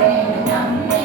வேண்டும் நம்மை